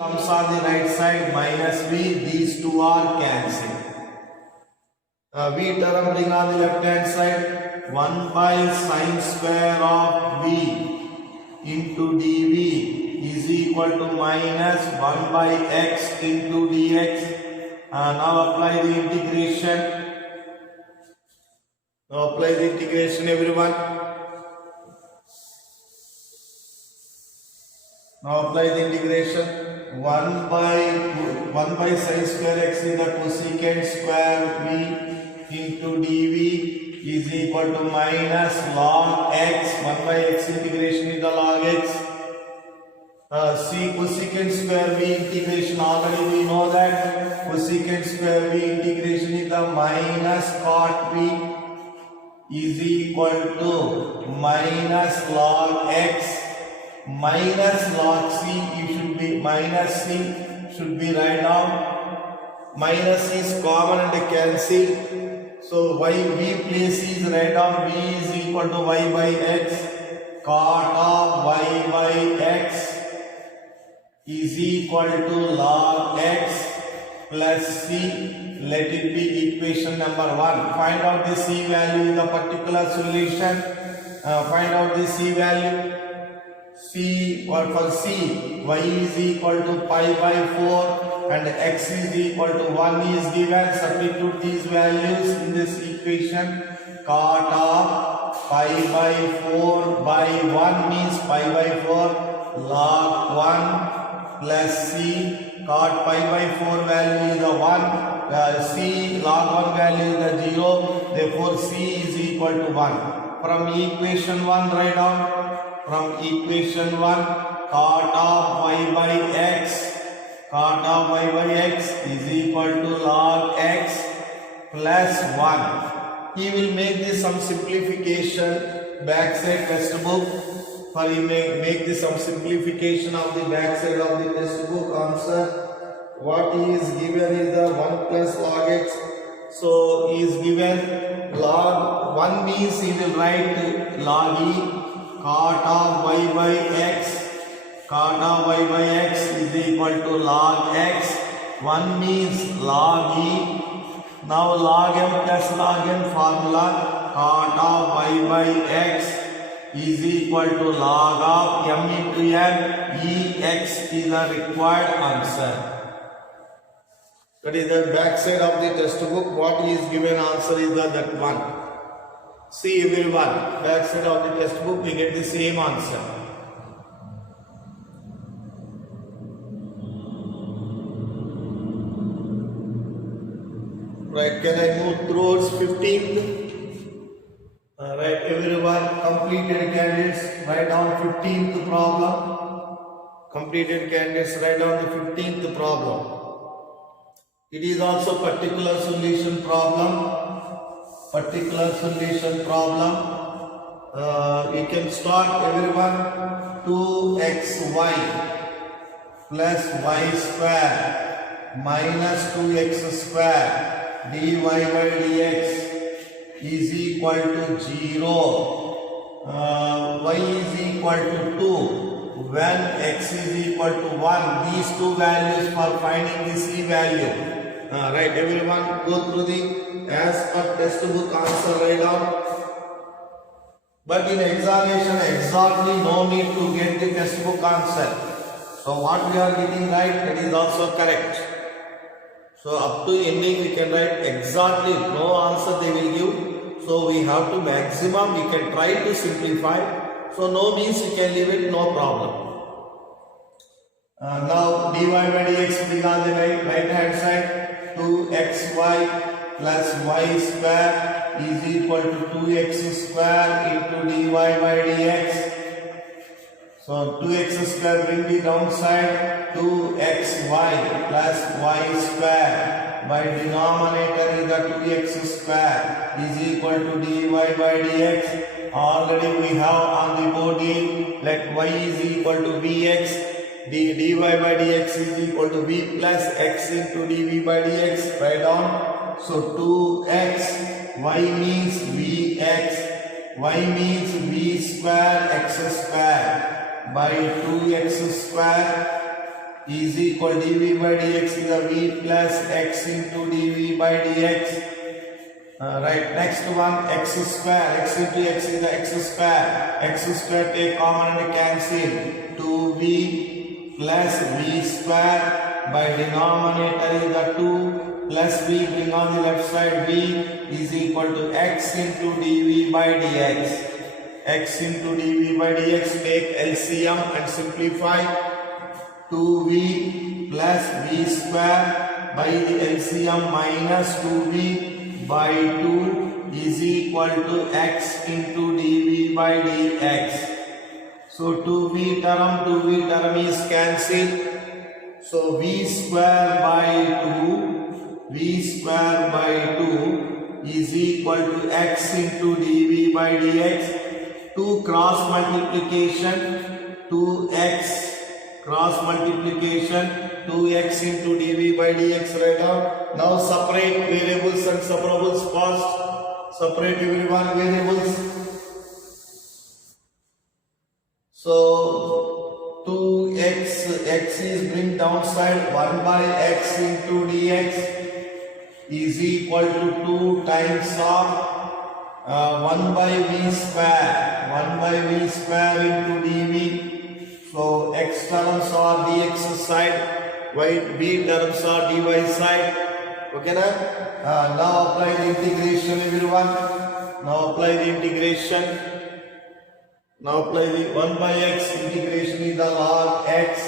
comes on the right side minus v, these two are cancelled. V term bring on the left hand side, 1 by sine square of v into dv is equal to minus 1 by x into dx. Now apply the integration. Now apply the integration, everyone. Now apply the integration. 1 by sine square x is the cosecant square v into dv is equal to minus log x. 1 by x integration is the log x. See cosecant square v integration, already we know that cosecant square v integration is the minus cot v is equal to minus log x minus log c. You should be minus c should be write down. Minus is common and cancel. So y v place is write down v is equal to y by x. Cot of y by x is equal to log x plus c. Let it be equation number 1. Find out the c value in the particular solution. Find out the c value. C, or for c, y is equal to pi by 4 and x is equal to 1 is given. Substitute these values in this equation. Cot of pi by 4 by 1 means pi by 4 log 1 plus c. Cot pi by 4 value is the 1, c log 1 value is the 0, therefore c is equal to 1. From equation 1 write down. From equation 1, cot of y by x, cot of y by x is equal to log x plus 1. He will make this some simplification, backside test book. For he make this some simplification of the backside of the test book answer. What he is given is the 1 plus log x. So he is given log 1 means he will write log e. Cot of y by x, cot of y by x is equal to log x. 1 means log e. Now log m plus log n formula. Cot of y by x is equal to log of m into n. E x is the required answer. That is the back side of the test book. What is given answer is that one. See everyone, back side of the test book we get the same answer. Right, can I move towards 15th? Right, everyone, completed candidates write down 15th problem. Completed candidates write down the 15th problem. It is also particular solution problem. Particular solution problem. You can start everyone. 2xy plus y square minus 2x square dy by dx is equal to 0. Y is equal to 2 when x is equal to 1. These two values for finding the c value. Right, everyone, go through the as per test book answer write down. But in examination exactly no need to get the test book answer. So what we are getting right, that is also correct. So up to ending we can write exactly no answer they will give. So we have to maximum we can try to simplify. So no means we can leave it, no problem. Now dy by dx bring on the right hand side. 2xy plus y square is equal to 2x square into dy by dx. So 2x square bring the downside. 2xy plus y square by denominator is the 2x square is equal to dy by dx. Already we have on the body let y is equal to vx. dy by dx is equal to v plus x into dv by dx. Write down. So 2x, y means vx, y means v square x square by 2x square is equal dv by dx is a v plus x into dv by dx. Right, next one, x square, x into x is the x square take common and cancel, 2v plus v square by denominator is the 2 plus v, bring on the left side, v is equal to x into dv by dx. X into dv by dx, take LCM and simplify, 2v plus v square by the LCM minus 2v by 2 is equal to x into dv by dx. So 2v term is cancelled. So v square by 2 is equal to x into dv by dx. 2 cross multiplication, 2x cross multiplication, 2x into dv by dx right now. Now separate variables and separables first. Separate everyone variables. So 2x, x is bring downside, 1 by x into dx is equal to 2 times of 1 by v square into dv. So x terms are dx side, v terms are dy side. Okay na? Now apply the integration everyone. Now apply the integration. Now apply the 1 by x integration is the log x,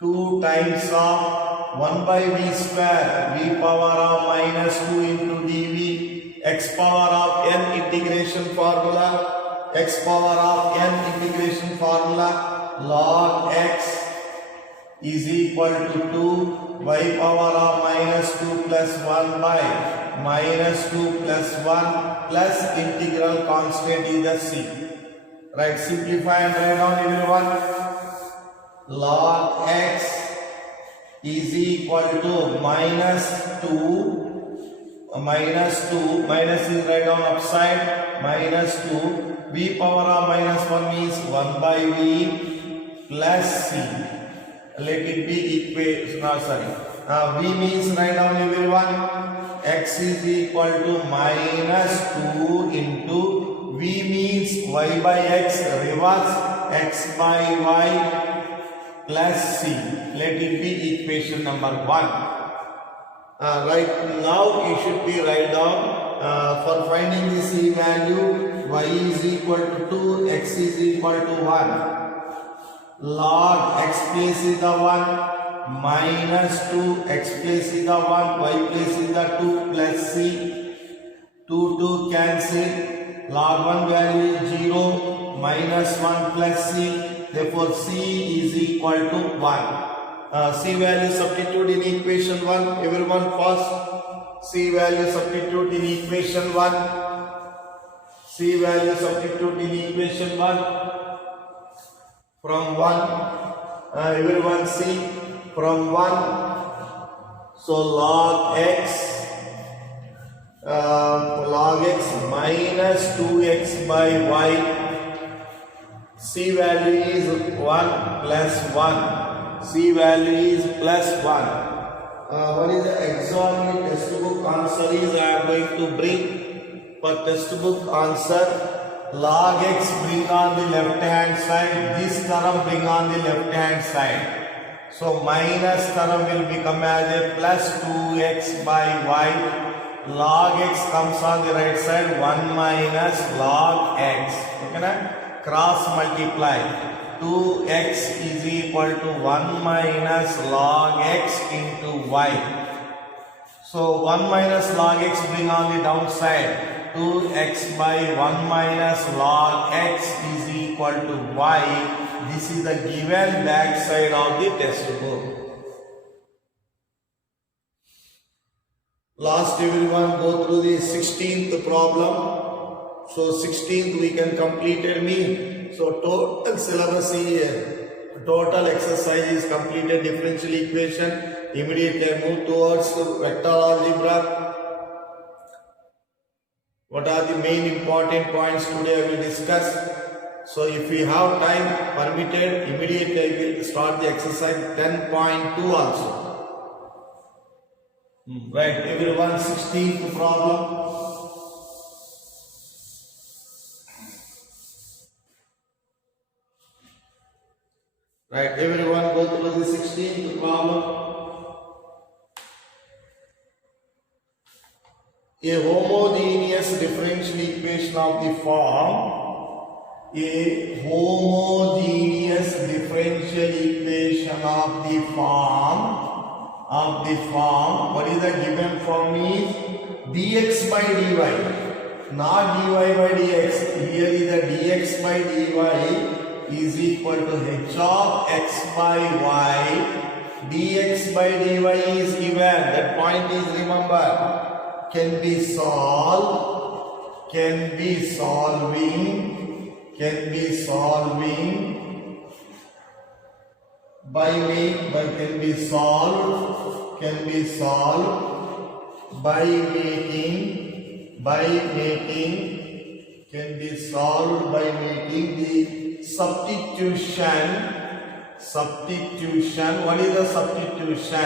2 times of 1 by v square, v power of minus 2 into dv, x power of n integration formula, x power of n integration formula, log x is equal to 2 y power of minus 2 plus 1 by minus 2 plus 1 plus integral constant is the c. Right, simplify and write down everyone. Log x is equal to minus 2, minus is write down upside, minus 2, v power of minus 1 means 1 by v plus c. Let it be equation, v means write down everyone, x is equal to minus 2 into v means y by x, reverse x by y plus c. Let it be equation number 1. Right now you should be write down for finding the c value, y is equal to 2, x is equal to 1. Log x place is the 1, minus 2, x place is the 1, y place is the 2 plus c. 2 cancel. Log 1 value is 0, minus 1 plus c, therefore c is equal to 1. C value substitute in equation 1, everyone first. C value substitute in equation 1. C value substitute in equation 1. From 1, everyone see, from 1, so log x minus 2x by y, c value is 1 plus 1, c value is plus 1. What is the exam textbook answer is I am going to bring for textbook answer. Log x bring on the left hand side, this term bring on the left hand side. So minus term will become as a plus 2x by y. Log x comes on the right side, 1 minus log x. Okay na? Cross multiply. 2x is equal to 1 minus log x into y. So 1 minus log x bring on the downside. 2x by 1 minus log x is equal to y. This is the given back side of the textbook. Last everyone go through the 16th problem. So 16th we can completed me. So total syllabus is, total exercise is completed, differential equation. Immediately I move towards vector algebra. What are the main important points today I will discuss. So if we have time permitted, immediately I will start the exercise 10.2 also. Right, everyone, 16th problem. Right, everyone go through the 16th problem. A homogeneous differential equation of the form. A homogeneous differential equation of the form. What is the given form is dx by dy, not dy by dx. Here is the dx by dy is equal to h of x by y. Dx by dy is given. That point is, remember, can be solved, can be solving by making the substitution. What is the substitution?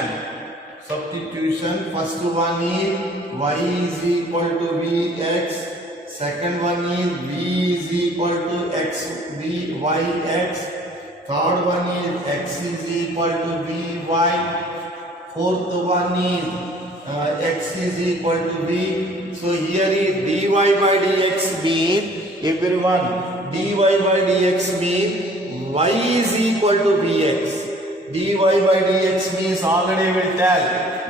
First one is y is equal to vx. Second one is v is equal to x, vyx. Third one is x is equal to vy. Fourth one is x is equal to v. So here is dy by dx mean, everyone, dy by dx mean y is equal to vx. dy by dx means, already will tell,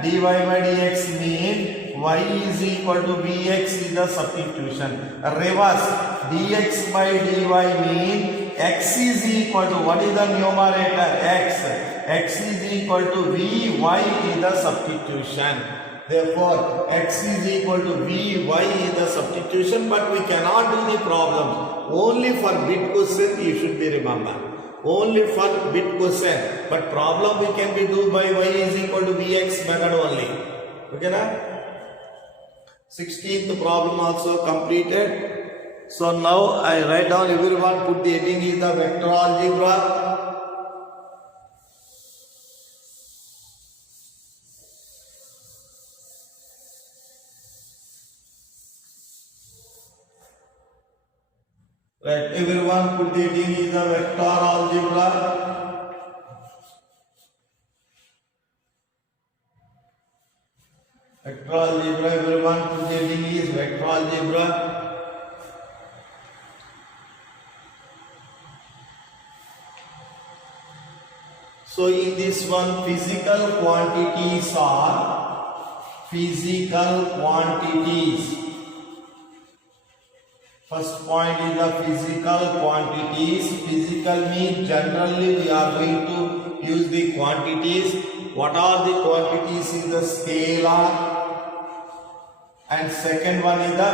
dy by dx mean y is equal to vx is the substitution. Reverse, dx by dy mean x is equal to, what is the numerator? X is equal to vy is the substitution. Therefore, x is equal to vy is the substitution, but we cannot do the problem. Only for bit question you should be remember. Only for bit question, but problem we can be do by y is equal to vx method only. Okay na? 16th problem also completed. So now I write down, everyone put the heading is the vector algebra. Right, everyone put the heading is the vector algebra. Vector algebra, everyone put the heading is vector algebra. So in this one, physical quantities are physical quantities. First point is the physical quantities. Physical means generally we are going to use the quantities. What are the quantities? Is the scalar, and second one is the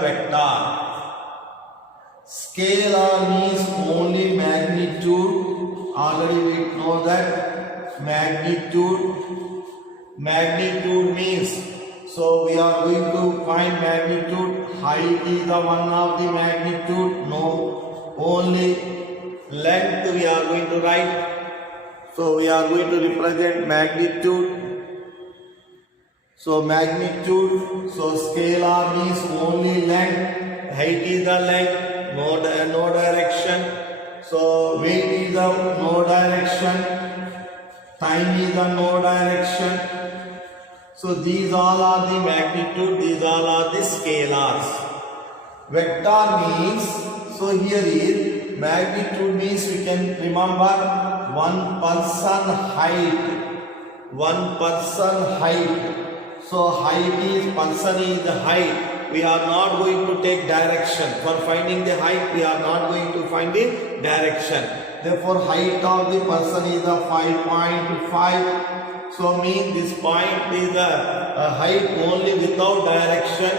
vector. Scalar means only magnitude. Already we know that magnitude means, so we are going to find magnitude. Height is the one of the magnitude. No, only length we are going to write. So we are going to represent magnitude. So magnitude. So scalar means only length. Height is the length. No direction. So weight is the no direction. Time is the no direction. So these all are the magnitude, these all are the scalars. Vector means, so here is magnitude means we can remember one person height. So height is, person is the height. We are not going to take direction. For finding the height, we are not going to find the direction. Therefore, height of the person is the 5.5. So mean this point is the height only without direction.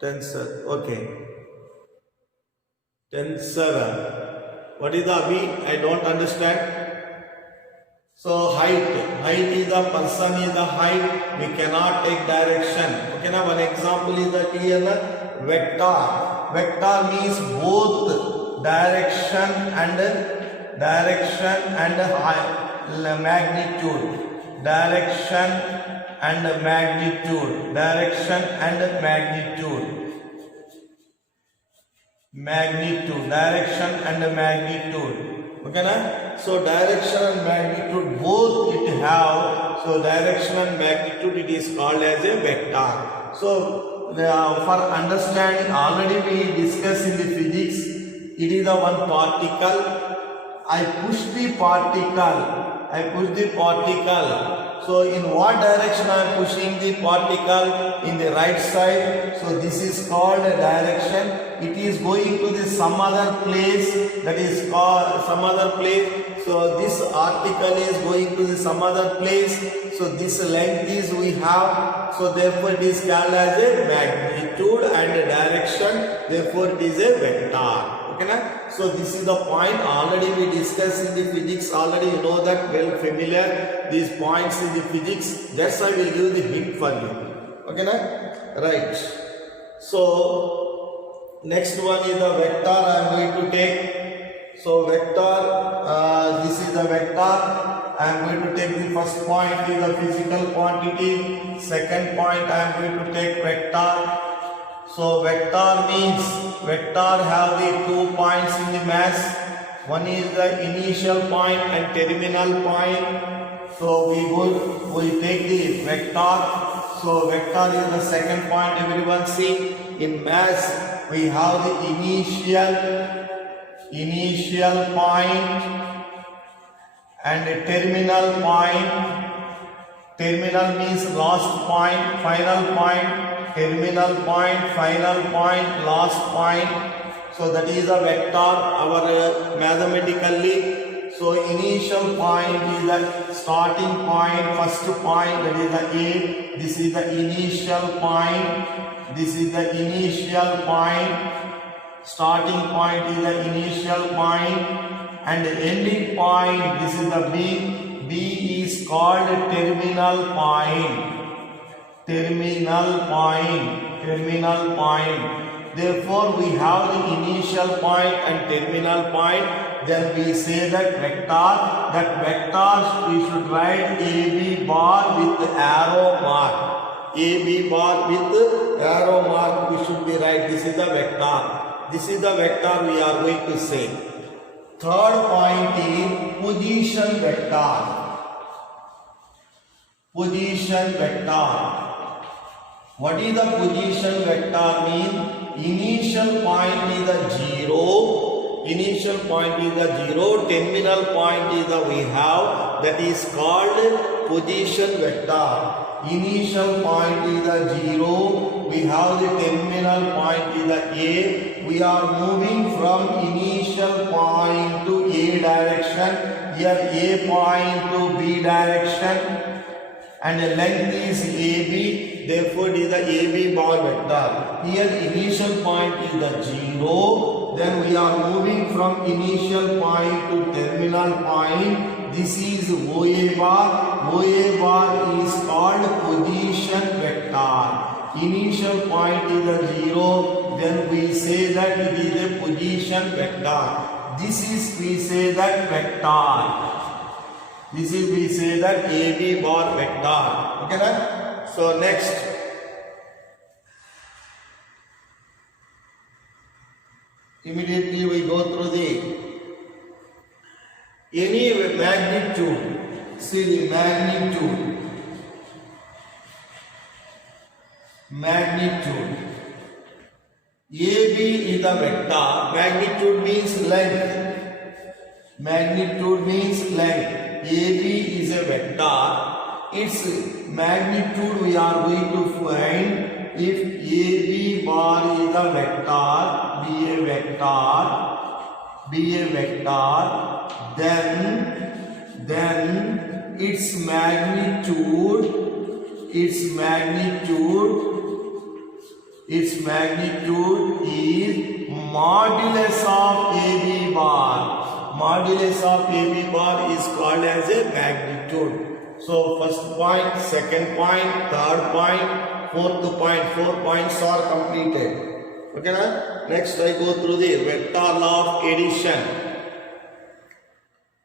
Tensor, okay. Tensor. What is the mean? I don't understand. So height is the person is the height. We cannot take direction. Okay, now one example is the clear vector. Vector means both direction and magnitude, direction and magnitude, direction and magnitude, direction and magnitude. Okay na? So direction and magnitude both it have. So direction and magnitude it is called as a vector. So for understanding, already we discussed in the physics, it is the one particle. I push the particle. So in what direction I am pushing the particle? In the right side. So this is called a direction. It is going to the some other place, that is called some other place. So this article is going to the some other place. So this length is we have. So therefore it is called as a magnitude and a direction. Therefore it is a vector. Okay na? So this is the point already we discussed in the physics. Already you know that, well familiar these points in the physics. That's why I will give the hint for you. Okay na? Right. So next one is the vector I am going to take. So vector, this is the vector. I am going to take the first point is the physical quantity. Second point I am going to take vector. So vector means vector have the 2 points in the mass. One is the initial point and terminal point. So we take the vector. So vector is the second point. Everyone see, in mass we have the initial point and a terminal point. Terminal means last point, final point. Terminal point, final point, last point. So that is a vector our mathematically. So initial point is the starting point, first point, that is the A. This is the initial point. This is the initial point. Starting point is the initial point, and the ending point, this is the B. B is called terminal point. Terminal point. Therefore we have the initial point and terminal point. Then we say that vector. That vectors we should write AB bar with arrow mark. AB bar with arrow mark we should be right. This is the vector. This is the vector we are going to say. Third point is position vector. Position vector. What is the position vector mean? Initial point is the 0. Initial point is the 0. Terminal point is the we have. That is called position vector. Initial point is the 0. We have the terminal point is the A. We are moving from initial point to A direction. Here A point to B direction. And the length is AB. Therefore it is the AB bar vector. Here initial point is the 0. Then we are moving from initial point to terminal point. This is OA bar. OA bar is called position vector. Initial point is the 0. Then we say that it is a position vector. This is we say that vector. This is we say that AB bar vector. Okay na? So next, immediately we go through the any magnitude. See the magnitude. AB is the vector. Magnitude means length. Magnitude means length. AB is a vector. Its magnitude we are going to find if AB bar is a vector, be a vector, then its magnitude is modulus of AB bar. Modulus of AB bar is called as a magnitude. So first point, second point, third point, fourth point, 4 points are completed. Okay, na? Next I go through the vector law of addition.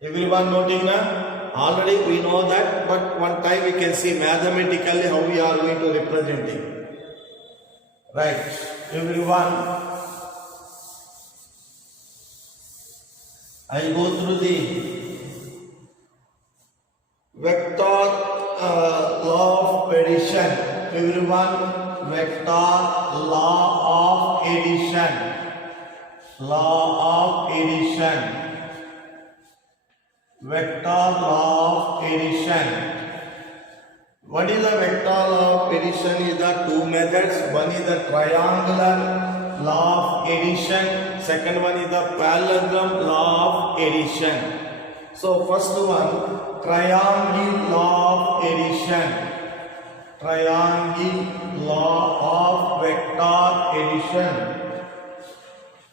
Everyone noting na? Already we know that, but one time we can see mathematically how we are going to represent it. Right, everyone. I go through the vector law of addition. Everyone, vector law of addition. Law of addition. Vector law of addition. What is the vector law of addition? Is the two methods. One is the triangular law of addition. Second one is the parallelogram law of addition. So first one, triangle law of addition. Triangle law of vector addition.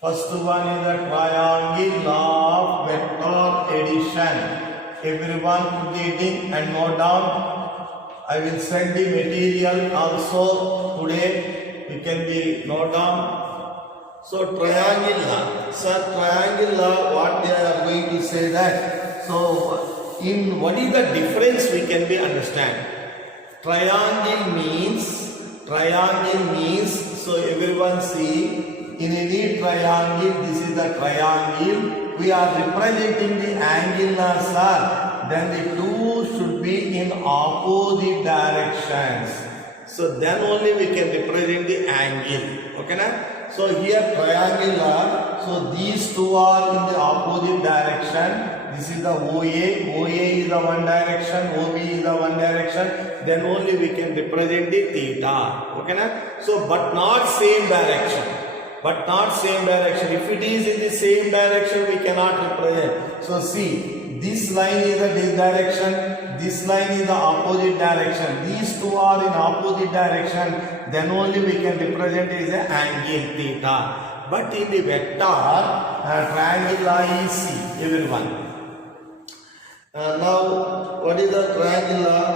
First one is the triangle law of vector addition. Everyone put the heading and note down. I will send the material also today. You can be note down. So triangle law. So triangle law, what they are going to say that. So in what is the difference we can be understand. Triangle means, so everyone see, in any triangle, this is the triangle, we are representing the angle, sir, then the two should be in opposite directions. So then only we can represent the angle. Okay, na? So here triangle, so these two are in the opposite direction. This is the OA, OA is the one direction, OB is the one direction, then only we can represent the theta. Okay, na? So but not same direction. But not same direction. If it is in the same direction, we cannot represent. So see, this line is the this direction, this line is the opposite direction. These two are in opposite direction, then only we can represent as an angle theta. But in the vector, triangle law is C, everyone. Now, what is the triangle law?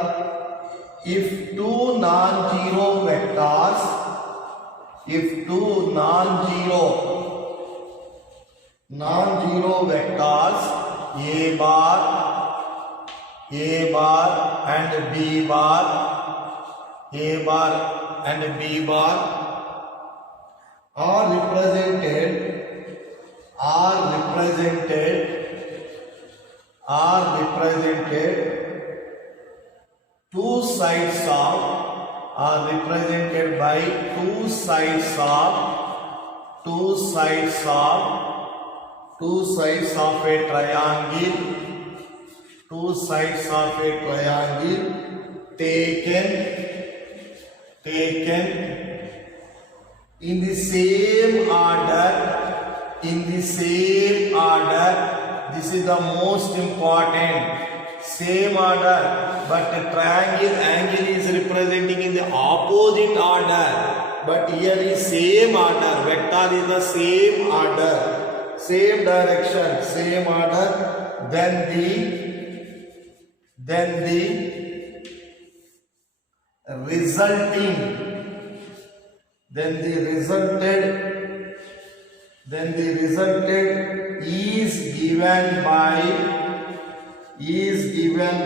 If two non-zero vectors, if two non-zero vectors A bar and B bar, A bar and B bar are represented two sides of are represented by two sides of a triangle, taken in the same order. This is the most important. Same order, but the triangle angle is representing in the opposite order. But here is same order. Vector is the same order, same direction, same order. Then the resulted is given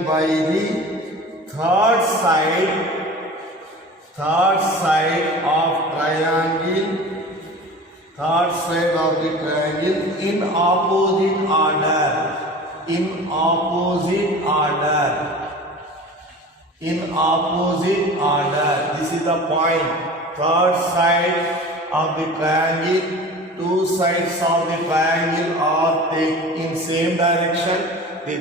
by the third side of the triangle in opposite order. This is the point. Third side of the triangle, two sides of the triangle are in same direction. The